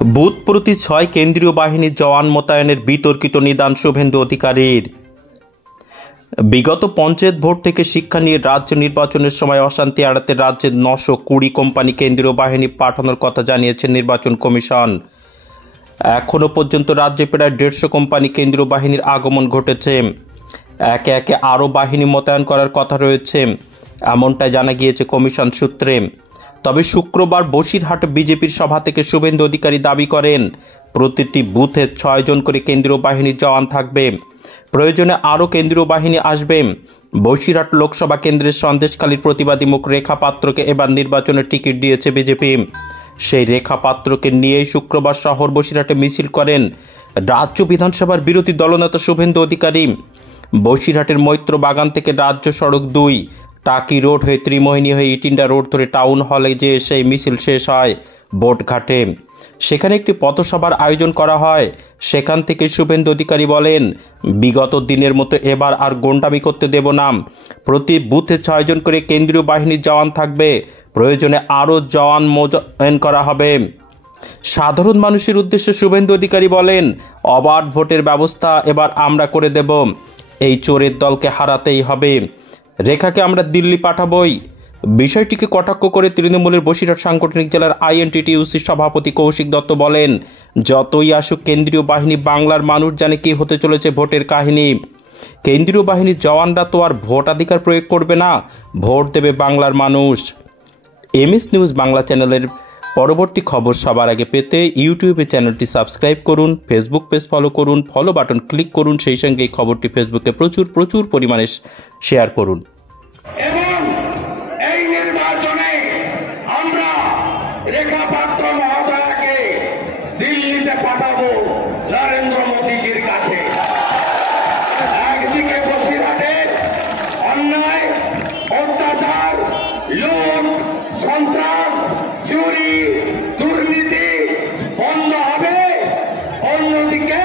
Booth প্রতি ৬ কেন্দ্রীয় বাহিনীর জওয়ান মোতায়েনের বিতর্কিত নিদান শুভেন্দু অধিকারীর। বিগত পঞ্চায়েত ভোট থেকে শিক্ষা নিয়ে রাজ্য নির্বাচনের সময় অশান্তি এড়াতে রাজ্যের ৯২০ কোম্পানি কেন্দ্রীয় বাহিনী পাঠানোর কথা জানিয়েছে নির্বাচন কমিশন। এখনও পর্যন্ত রাজ্যে প্রায় ১৫০ কোম্পানি কেন্দ্রীয় বাহিনীর আগমন ঘটেছে। একে একে আরও বাহিনী মোতায়েন করার কথা রয়েছে, এমনটাই জানা গিয়েছে কমিশন সূত্রে। তবে শুক্রবার বসিরহাট বিজেপির সভা থেকে শুভেন্দু অধিকারী দাবি করেন, প্রতিটি বুথে ৬ জন করে কেন্দ্রীয় বাহিনীর জওয়ান থাকবে, প্রয়োজনে আরও কেন্দ্রীয় বাহিনী আসবে। বসিরহাট লোকসভা কেন্দ্রের সন্দেশখালীর প্রতিবাদী মুখ রেখা পাত্রকে এবার নির্বাচনের টিকিট দিয়েছে বিজেপি। সেই রেখা পাত্রকে নিয়েই শুক্রবার শহর বসিরহাটে মিছিল করেন রাজ্য বিধানসভার বিরোধী দলনেতা শুভেন্দু অধিকারী। বসিরহাটের মৈত্র বাগান থেকে রাজ্য সড়ক ২, টাকি রোড হয়ে ত্রিমোহিনী হয়ে ইটিন্ডা রোড ধরে টাউন হলে যে সেই মিছিল শেষ হয় বোটঘাটে। সেখানে একটি পথসভার আয়োজন করা হয়। সেখান থেকে শুভেন্দু অধিকারী বলেন, বিগত দিনের মতো এবার আর গোন্ডামি করতে দেব না। প্রতি বুথে ৬ জন করে কেন্দ্রীয় বাহিনীর জওয়ান থাকবে, প্রয়োজনে আরও জওয়ান মোতায়েন করা হবে। সাধারণ মানুষের উদ্দেশ্যে শুভেন্দু অধিকারী বলেন, অবাধ ভোটের ব্যবস্থা এবার আমরা করে দেব। এই চোরের দলকে হারাতেই হবে। রেখাকে আমরা দিল্লি পাঠাবই। বিষয়টিকে কটাক্ষ করে তৃণমূলের বসিরহাট সাংগঠনিক জেলার আইএনটিটিইউসি সভাপতি কৌশিক দত্ত বলেন, যতই আসুক কেন্দ্রীয় বাহিনী, বাংলার মানুষ জানে কি হতে চলেছে ভোটের কাহিনী। কেন্দ্রীয় বাহিনীর জওয়ানরা তো আর ভোটাধিকার প্রয়োগ করবে না, ভোট দেবে বাংলার মানুষ। এমএস নিউজ বাংলা চ্যানেলের পরবর্তী খবর সবার আগে পেতে ইউটিউবে চ্যানেলটি সাবস্ক্রাইব করুন, ফেসবুক পেজ ফলো করুন, ফলো বাটন ক্লিক করুন, সেই সঙ্গে এই খবরটি ফেসবুকে প্রচুর পরিমাণে শেয়ার করুন। এবং এই নির্বাচনে আমরা রেখা পাত্র মহোদয়কে দিল্লিতে পাঠাবো নরেন্দ্র মোদীজির কাছে। একদিকে বসিরহাটের অন্যায়, অত্যাচার, লুট, সন্ত্রাস, চুরি, দুর্নীতি বন্ধ হবে, অন্যদিকে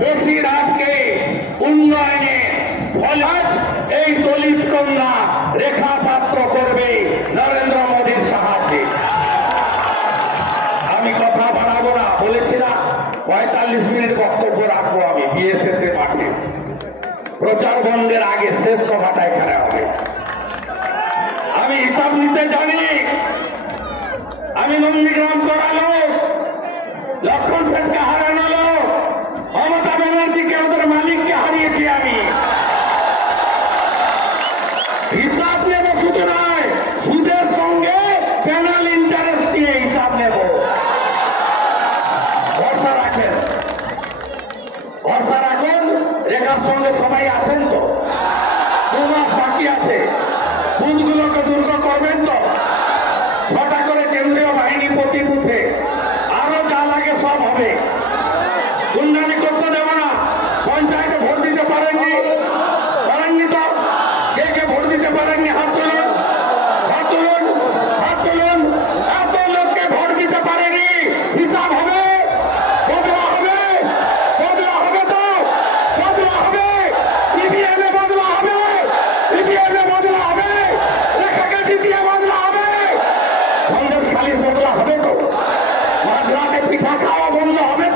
বসিরহাটকে উন্নয়নে ফলাজ এই দলিত কন্যা রেখা পাত্র করবে নরেন্দ্র মোদীর সাহায্যে। আমি কথা বাড়াবো না, বলেছিলাম ৪৫ মিনিট বক্তব্য রাখবো আমি বিএসএস এর মাঠে। প্রচার বন্ধের আগে শেষ সভাটা এখানে হবে। আমি হিসাব নিতে জানি। আমি নন্দীগ্রাম করালো, লক্ষণ সেনকে হারানো লোক, মমতা ব্যানার্জিকে ওদের মালিককে হারিয়েছি আমি। হিসাব নেব, শুধু নয়, সুদের সঙ্গে পেনাল ইন্টারেস্ট নিয়ে হিসাব নেব। ভরসা রাখেন, ভরসা রাখুন। রেখার সঙ্গে সবাই আছেন তো? ২ মাস বাকি আছে। বুথগুলোকে দুর্গ করবেন তো? ৬টা করে কেন্দ্রীয় বাহিনী প্রতি বুথে, আরো যা লাগে সব হবে। গুন্ডামি করতে দেব না। পঞ্চায়েতে ভোট দিতে পারেননি, পারেননি তো? কে ভোট দিতে পারেননি? হাত তুলুন, হাত তুলুন, হাত তুলুন। এত লোককে ভোট দিতে পারেনি, হিসাব হবে, বদলা হবে, বদলা হবে তো? বদলা হবে, ইভিএমে বদলা হবে, ইভিএমে বদলা হবে, রেখাকে জিতিয়ে বদলা হবে, সন্দেশখালীর বদলা হবে তো? মাঝরাতে পিঠা খাওয়া বন্ধ হবে তো?